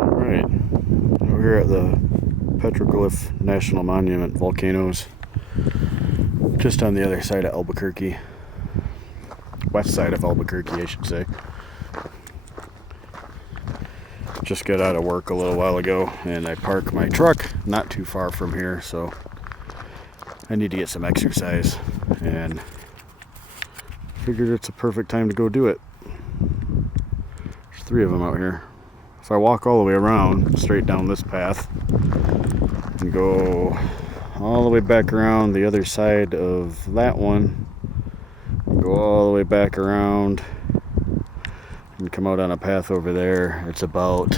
Alright, we're here at the Petroglyph National Monument, Volcanoes, just on the other side of Albuquerque. West side of Albuquerque, I should say. Just got out of work a little while ago, and I parked my truck not too far from here, so I need to get some exercise, and figured it's a perfect time to go do it. There's 3 of them out here. If I walk all the way around, straight down this path, and go all the way back around the other side of that one, and go all the way back around, and come out on a path over there, it's about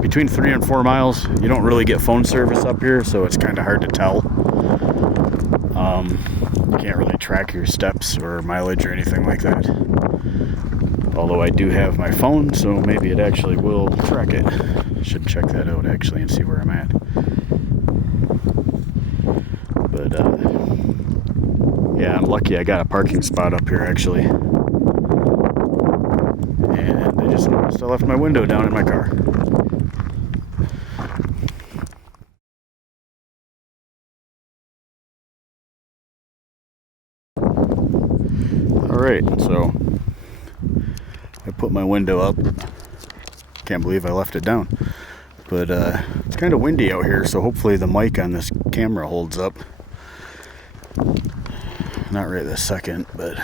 between 3 and 4 miles. You don't really get phone service up here, so it's kind of hard to tell. You can't really track your steps or mileage or anything like that. Although I do have my phone, so maybe it actually will track it. Should check that out actually and see where I'm at. But yeah, I'm lucky I got a parking spot up here actually. And I just noticed I left my window down in my car. Alright, so I put my window up. Can't believe I left it down. But it's kind of windy out here, so hopefully the mic on this camera holds up. Not right this second, but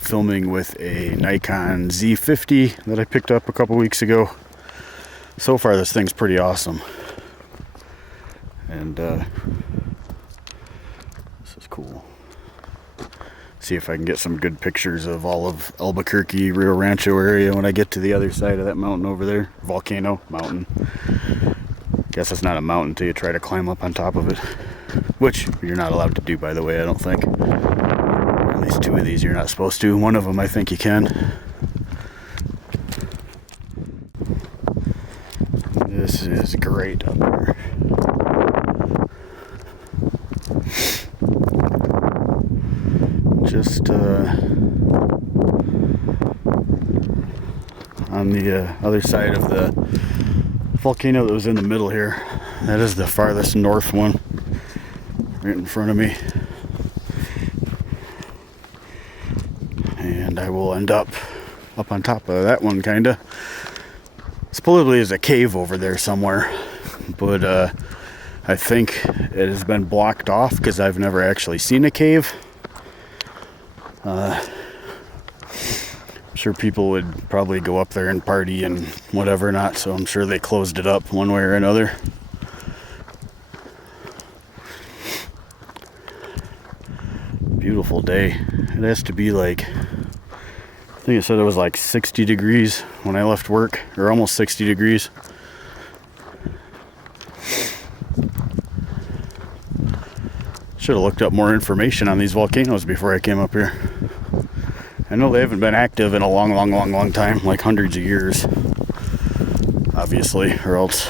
filming with a Nikon Z50 that I picked up a couple weeks ago. So far this thing's pretty awesome. And this is cool. See if I can get some good pictures of all of Albuquerque, Rio Rancho area when I get to the other side of that mountain over there. Volcano mountain. Guess it's not a mountain until you try to climb up on top of it. Which you're not allowed to do, by the way, I don't think. Or at least 2 of these you're not supposed to. One of them I think you can. This is great up here. Just on the other side of the volcano that was in the middle here. That is the farthest north one, right in front of me. And I will end up on top of that one, kinda. Supposedly there's a cave over there somewhere, but I think it has been blocked off because I've never actually seen a cave. I'm sure people would probably go up there and party and whatever not, so I'm sure they closed it up one way or another. Beautiful day. It has to be like, I think it said it was like 60 degrees when I left work, or almost 60 degrees. Should have looked up more information on these volcanoes before I came up here. I know they haven't been active in a long time, like hundreds of years, obviously, or else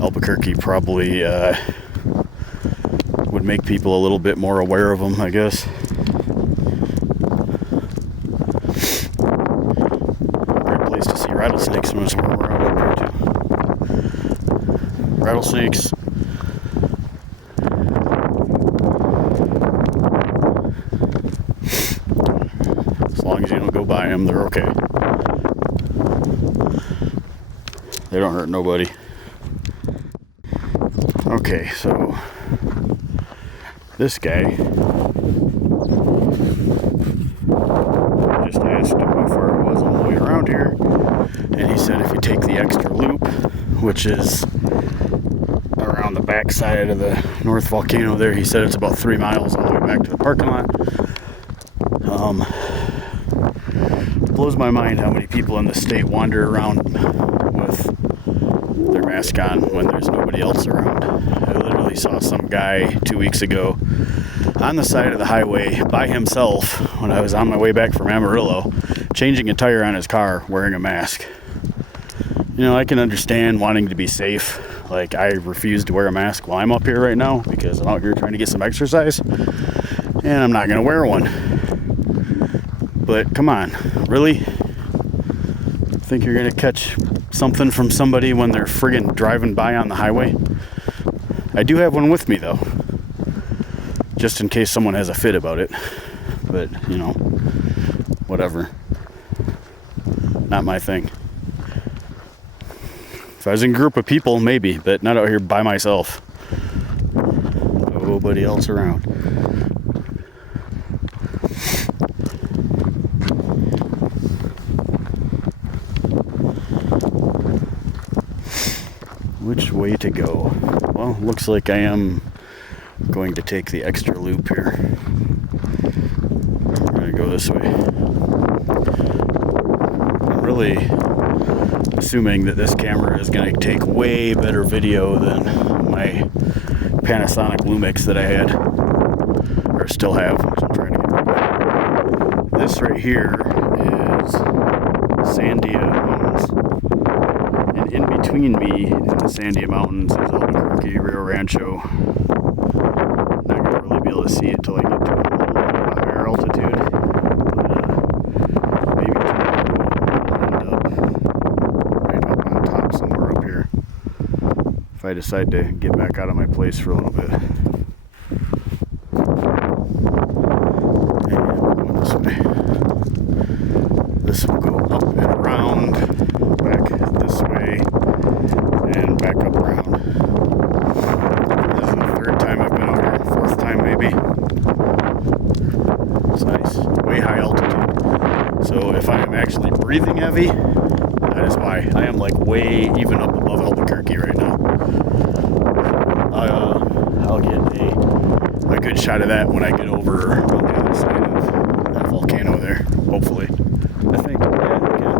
Albuquerque probably would make people a little bit more aware of them, I guess. Great place to see rattlesnakes when we're out up here too. Rattlesnakes. As long as you don't go by them, they're okay. They don't hurt nobody. Okay, so this guy, I just asked him how far it was all the way around here, and he said if you take the extra loop, which is around the back side of the North Volcano there, he said it's about 3 miles all the way back to the parking lot. Blows my mind how many people in the state wander around with their mask on when there's nobody else around. I literally saw some guy 2 weeks ago on the side of the highway by himself when I was on my way back from Amarillo, changing a tire on his car wearing a mask. You know, I can understand wanting to be safe. Like, I refuse to wear a mask while I'm up here right now because I'm out here trying to get some exercise, and I'm not going to wear one. but come on, really? Think you're gonna catch something from somebody when they're friggin' driving by on the highway? I do have one with me though, just in case someone has a fit about it. But, you know, whatever. Not my thing. If I was in a group of people, maybe, but not out here by myself. Nobody else around. Which way to go? Well, looks like I am going to take the extra loop here. I'm going to go this way. I'm really assuming that this camera is going to take way better video than my Panasonic Lumix that I had, or still have, which I'm trying to get rid of. This right here is Sandia Mountains, and in between me and the Sandia Mountains is Albuquerque, Rio Rancho. Not going to really be able to see it till I get to a little bit of a higher altitude, but maybe tomorrow we'll end up right up on top somewhere up here, if I decide to get back out of my place for a little bit. And we're going this way. This will go up and around, back this way, and back up around. This is the third time I've been out here, fourth time maybe. It's nice, way high altitude. So if I am actually breathing heavy, that is why. I am like way even up above Albuquerque right now. I'll get a good shot of that when I get over on the other side of that volcano there, hopefully. I think, yeah, I can.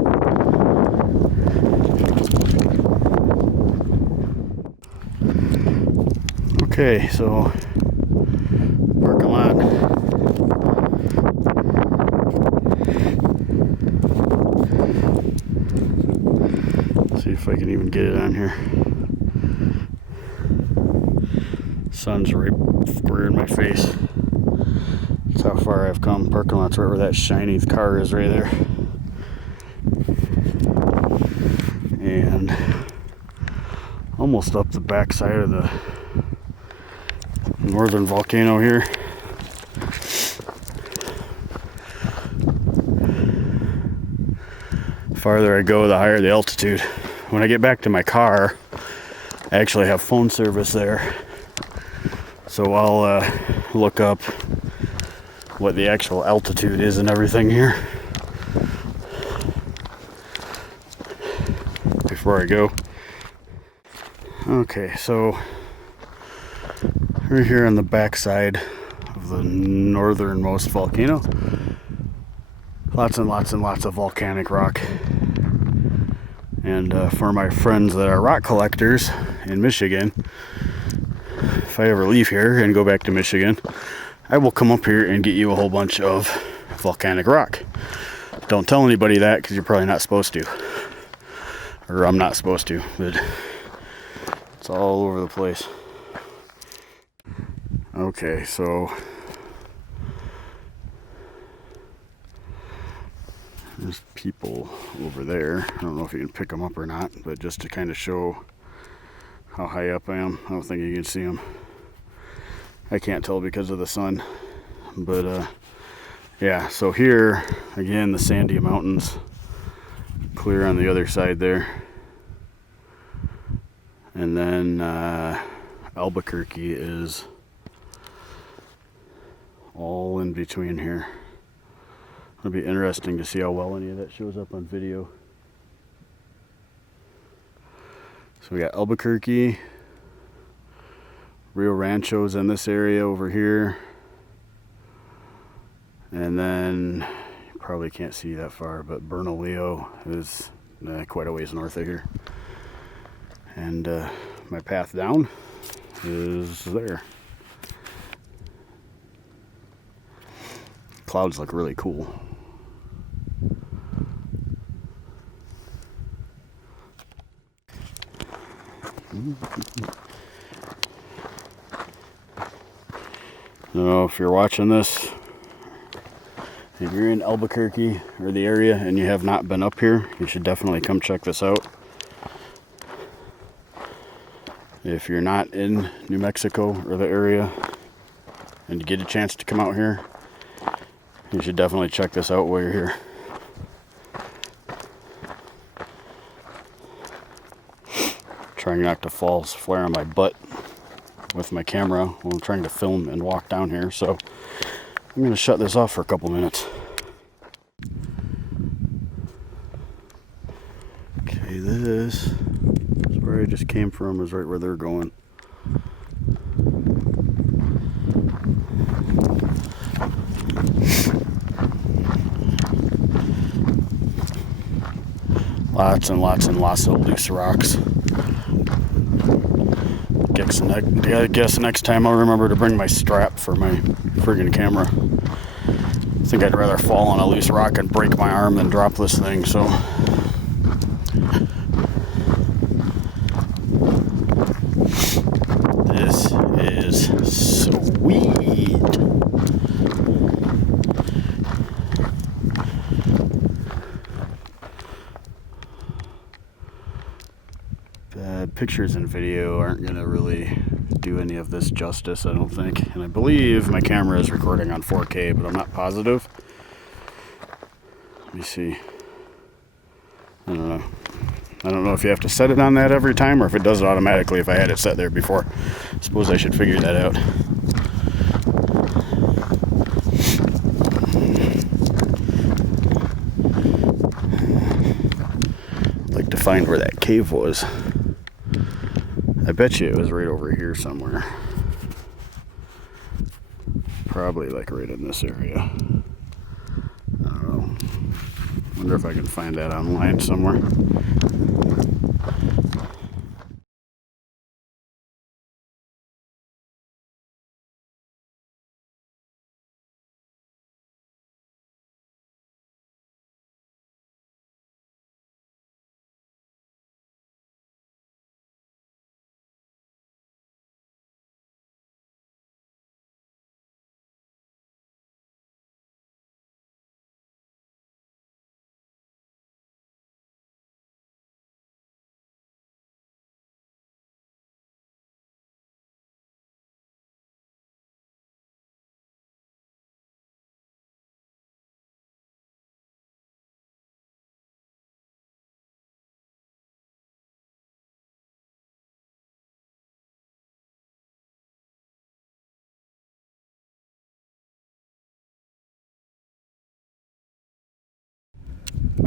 Okay, so parking lot. See if I can even get it on here. Sun's right square in my face. That's how far I've come. Parking lot's right where that shiny car is right there. And almost up the backside of the northern volcano here. The farther I go, the higher the altitude. When I get back to my car, I actually have phone service there. So I'll look up what the actual altitude is and everything here before I go. Okay, so we're here on the backside of the northernmost volcano. Lots and lots and lots of volcanic rock. And for my friends that are rock collectors in Michigan, if I ever leave here and go back to Michigan, I will come up here and get you a whole bunch of volcanic rock. Don't tell anybody that, because you're probably not supposed to. Or I'm not supposed to, but it's all over the place. Okay, so there's people over there. I don't know if you can pick them up or not, but just to kind of show how high up I am. I don't think you can see them. I can't tell because of the sun. But yeah, so here again, the Sandia Mountains, clear on the other side there. And then Albuquerque is all in between here. It'll be interesting to see how well any of that shows up on video. So we got Albuquerque, Rio Rancho's in this area over here, and then you probably can't see that far, but Bernalillo is quite a ways north of here. And my path down is there. Clouds look really cool. I don't know if you're watching this If you're in Albuquerque or the area and you have not been up here, you should definitely come check this out. If you're not in New Mexico or the area and you get a chance to come out here, you should definitely check this out while you're here. Trying not to fall flare on my butt with my camera while I'm trying to film and walk down here, so I'm going to shut this off for a couple minutes. Okay, this is where I just came from, is right where they're going. Lots and lots and lots of loose rocks. I guess next time I'll remember to bring my strap for my friggin' camera. I think I'd rather fall on a loose rock and break my arm than drop this thing, so. This is sweet. Pictures and video aren't going to really do any of this justice, I don't think. And I believe my camera is recording on 4K, but I'm not positive. Let me see. I don't know. I don't know if you have to set it on that every time or if it does it automatically if I had it set there before. I suppose I should figure that out. I'd like to find where that cave was. I bet you it was right over here somewhere. Probably like right in this area. I don't know. Wonder if I can find that online somewhere.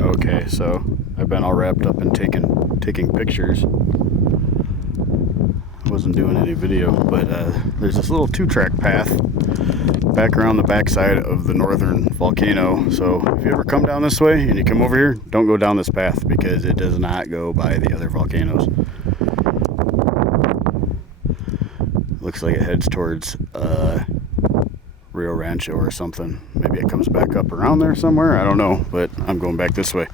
Okay, so I've been all wrapped up in taking pictures. I wasn't doing any video, but there's this little 2-track path back around the backside of the northern volcano. So if you ever come down this way and you come over here, don't go down this path because it does not go by the other volcanoes. Looks like it heads towards Rio Rancho or something. Maybe it comes back up around there somewhere. I don't know, but I'm going back this way.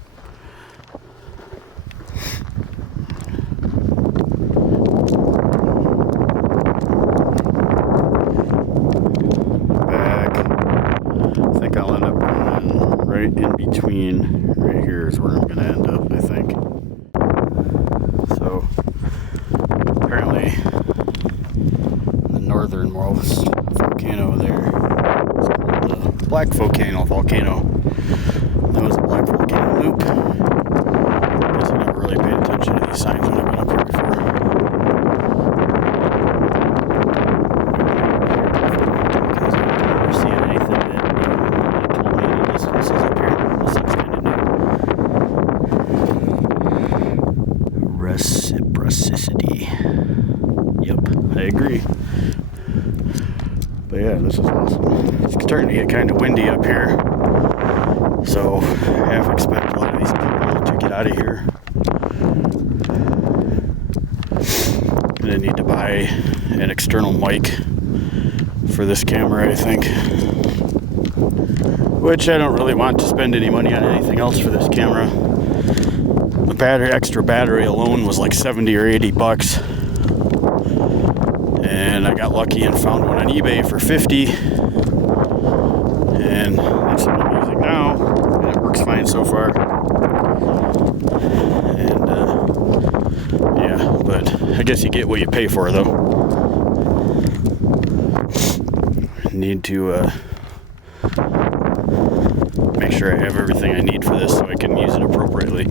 Back. I think I'll end up going right in between. Right here is where I'm going to end up, I think. So apparently the northernmost volcano there is called the Black Volcano. That was a Black Volcano loop. I guess I never really paid attention to these signs when I've been up here before. Because I don't remember seeing anything that told me any distances up here. This looks kind of new. Reciprocity. Yep, I agree. But yeah, this is awesome. It's starting to get kind of windy up here. So I have to expect a lot of these people to get out of here. I'm gonna need to buy an external mic for this camera, I think. Which I don't really want to spend any money on anything else for this camera. The extra battery alone was like 70 or 80 bucks. And I got lucky and found one on eBay for 50. And that's what I'm using fine so far. And yeah, but I guess you get what you pay for, though. Need to make sure I have everything I need for this so I can use it appropriately.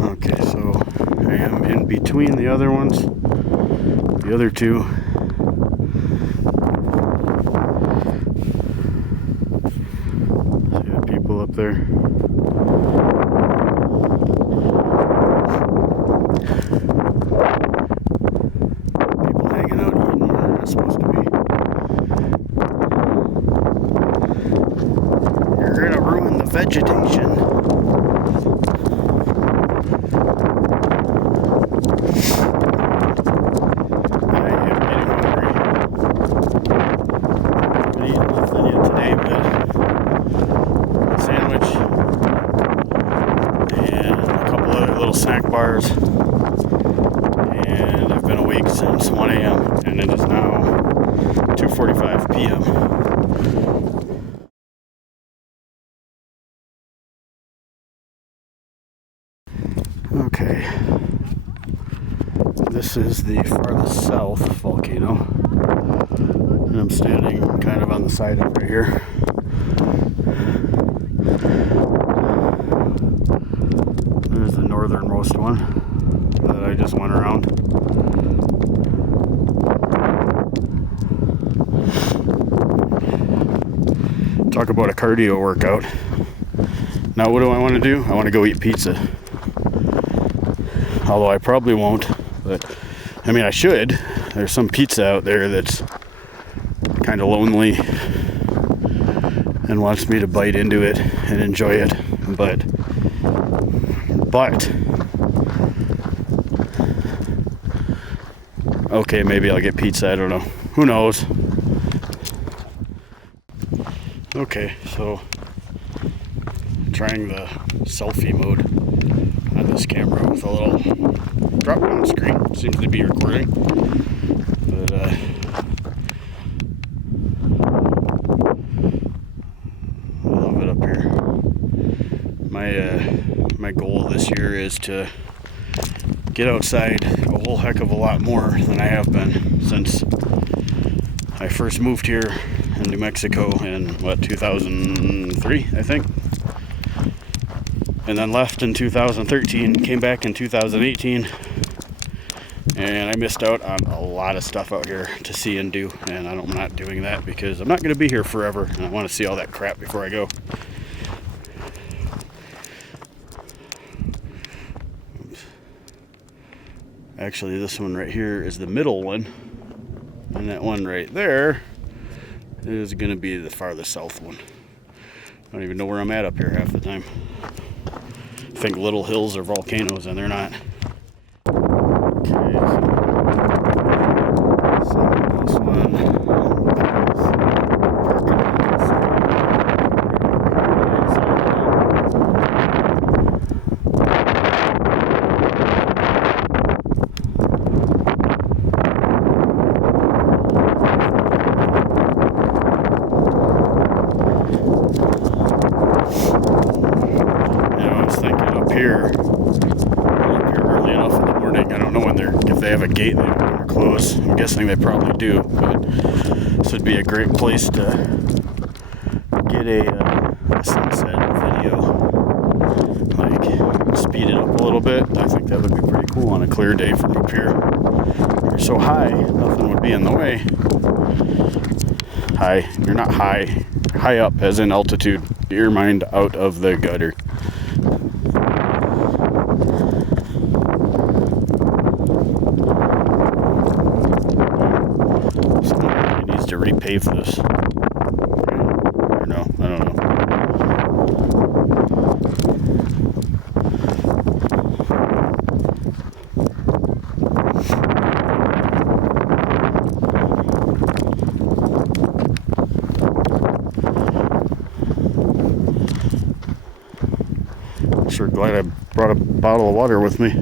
Okay, so I am in between the other ones, the other two. See the people up there? People hanging out eating where they're not supposed to be. You're gonna ruin the vegetation. Snack bars, and I've been awake since 1 a.m. and it is now 2:45 p.m. Okay, this is the farthest south volcano, and I'm standing kind of on the side of it right here. There's the northernmost one that I just went around. Talk about a cardio workout. Now what do I want to do? I want to go eat pizza. Although I probably won't, but I mean I should. There's some pizza out there that's kind of lonely and wants me to bite into it and enjoy it, but okay, maybe I'll get pizza, I don't know. Who knows? Okay, so trying the selfie mode on this camera with a little drop down screen. Seems to be recording. But I love it up here. My goal this year is to get outside a whole heck of a lot more than I have been since I first moved here in New Mexico in 2003, I think, and then left in 2013, came back in 2018, and I missed out on a lot of stuff out here to see and do, and I'm not doing that because I'm not going to be here forever, and I want to see all that crap before I go. Actually, this one right here is the middle one, and that one right there is going to be the farthest south one. I don't even know where I'm at up here half the time. I think little hills are volcanoes, and they're not. Okay, so this one. Here early enough in the morning. I don't know if they have a gate they're close. I'm guessing they probably do, but this would be a great place to get a sunset video. Like speed it up a little bit. I think that would be pretty cool on a clear day from up here. You're so high, nothing would be in the way. High. You're not high. High up, as in altitude. Get your mind out of the gutter. To repave this, or no, I don't know. Sure glad I brought a bottle of water with me.